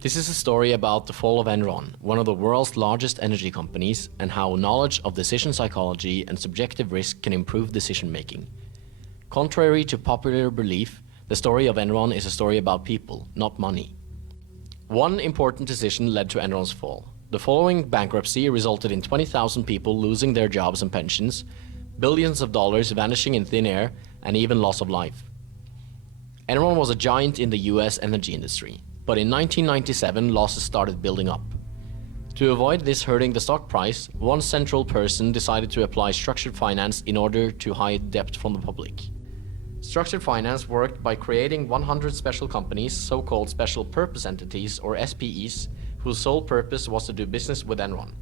This is a story about the fall of Enron, one of the world's largest energy companies, and how knowledge of decision psychology and subjective risk can improve decision making. Contrary to popular belief, the story of Enron is a story about people, not money. One important decision led to Enron's fall. The following bankruptcy resulted in 20,000 people losing their jobs and pensions, billions of dollars vanishing in thin air, and even loss of life. Enron was a giant in the US energy industry, but in 1997 losses started building up. To avoid this hurting the stock price, one central person decided to apply structured finance in order to hide debt from the public. Structured finance worked by creating 100 special companies, so-called special purpose entities or SPEs, whose sole purpose was to do business with Enron.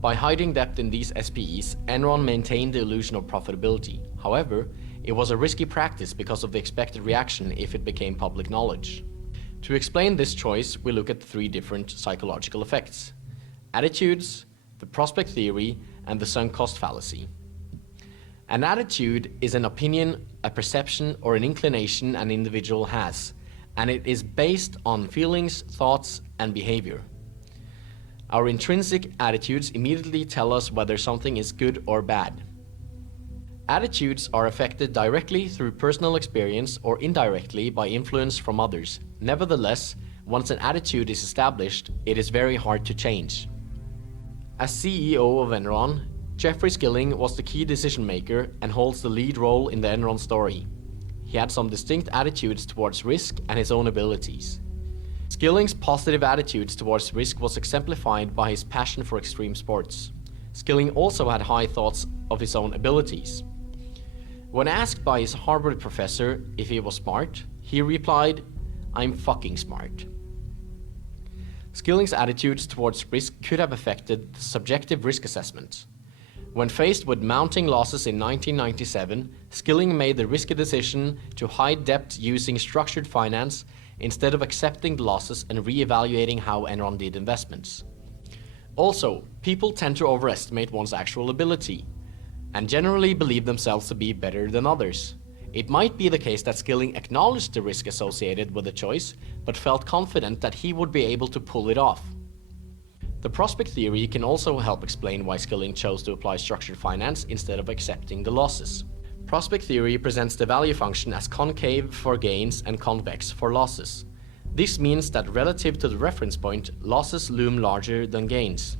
By hiding debt in these SPEs, Enron maintained the illusion of profitability. However, it was a risky practice because of the expected reaction if it became public knowledge. To explain this choice, we look at three different psychological effects: attitudes, the prospect theory, and the sunk cost fallacy. An attitude is an opinion, a perception, or an inclination an individual has, and it is based on feelings, thoughts, and behavior. Our intrinsic attitudes immediately tell us whether something is good or bad. Attitudes are affected directly through personal experience or indirectly by influence from others. Nevertheless, once an attitude is established, it is very hard to change. As CEO of Enron, Jeffrey Skilling was the key decision maker and holds the lead role in the Enron story. He had some distinct attitudes towards risk and his own abilities. Skilling's positive attitudes towards risk was exemplified by his passion for extreme sports. Skilling also had high thoughts of his own abilities. When asked by his Harvard professor if he was smart, he replied, "I'm fucking smart." Skilling's attitudes towards risk could have affected the subjective risk assessment. When faced with mounting losses in 1997, Skilling made the risky decision to hide debt using structured finance instead of accepting the losses and re-evaluating how Enron did investments. Also, people tend to overestimate one's actual ability and generally believe themselves to be better than others. It might be the case that Skilling acknowledged the risk associated with the choice, but felt confident that he would be able to pull it off. The prospect theory can also help explain why Skilling chose to apply structured finance instead of accepting the losses. Prospect theory presents the value function as concave for gains and convex for losses. This means that relative to the reference point, losses loom larger than gains.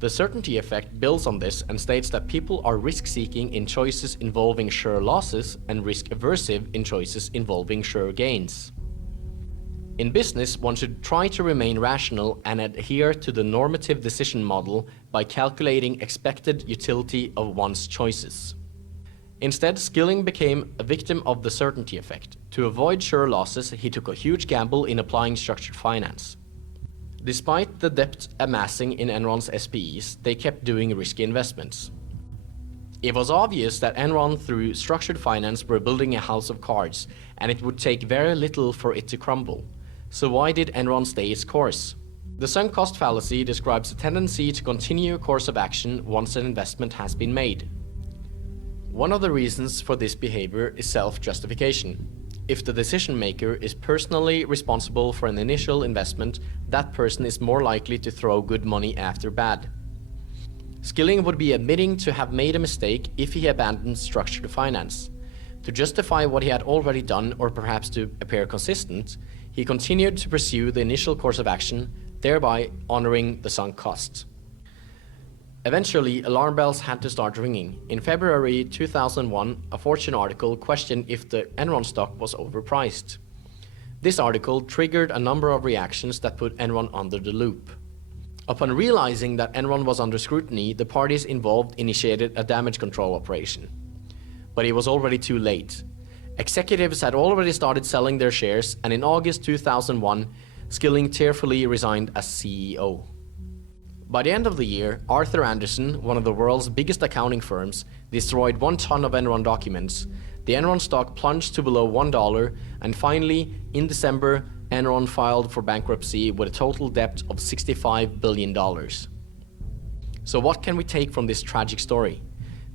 The certainty effect builds on this and states that people are risk-seeking in choices involving sure losses and risk-aversive in choices involving sure gains. In business, one should try to remain rational and adhere to the normative decision model by calculating expected utility of one's choices. Instead, Skilling became a victim of the certainty effect. To avoid sure losses, he took a huge gamble in applying structured finance. Despite the debt amassing in Enron's SPEs, they kept doing risky investments. It was obvious that Enron, through structured finance, were building a house of cards, and it would take very little for it to crumble. So why did Enron stay its course? The sunk cost fallacy describes a tendency to continue a course of action once an investment has been made. One of the reasons for this behavior is self-justification. If the decision maker is personally responsible for an initial investment, that person is more likely to throw good money after bad. Skilling would be admitting to have made a mistake if he abandoned structured finance. To justify what he had already done, or perhaps to appear consistent, he continued to pursue the initial course of action, thereby honoring the sunk cost. Eventually, alarm bells had to start ringing. In February 2001, a Fortune article questioned if the Enron stock was overpriced. This article triggered a number of reactions that put Enron under the loop. Upon realizing that Enron was under scrutiny, the parties involved initiated a damage control operation. But it was already too late. Executives had already started selling their shares, and in August 2001, Skilling tearfully resigned as CEO. By the end of the year, Arthur Andersen, one of the world's biggest accounting firms, destroyed 1 ton of Enron documents. The Enron stock plunged to below $1, and finally, in December, Enron filed for bankruptcy with a total debt of $65 billion. So what can we take from this tragic story?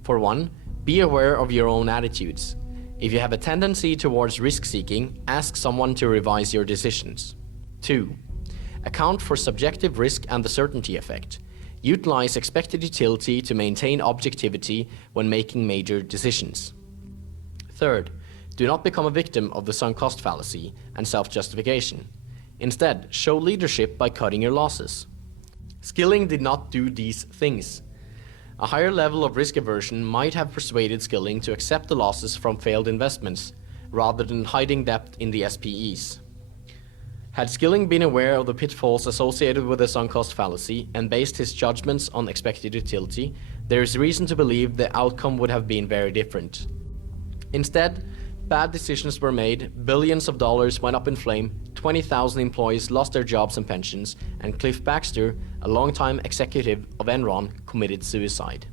For one, be aware of your own attitudes. If you have a tendency towards risk-seeking, ask someone to revise your decisions. 2. Account for subjective risk and the certainty effect. Utilize expected utility to maintain objectivity when making major decisions. Third, do not become a victim of the sunk cost fallacy and self-justification. Instead, show leadership by cutting your losses. Skilling did not do these things. A higher level of risk aversion might have persuaded Skilling to accept the losses from failed investments, rather than hiding debt in the SPEs. Had Skilling been aware of the pitfalls associated with the sunk cost fallacy and based his judgments on expected utility, there is reason to believe the outcome would have been very different. Instead, bad decisions were made, billions of dollars went up in flame, 20,000 employees lost their jobs and pensions, and Cliff Baxter, a longtime executive of Enron, committed suicide.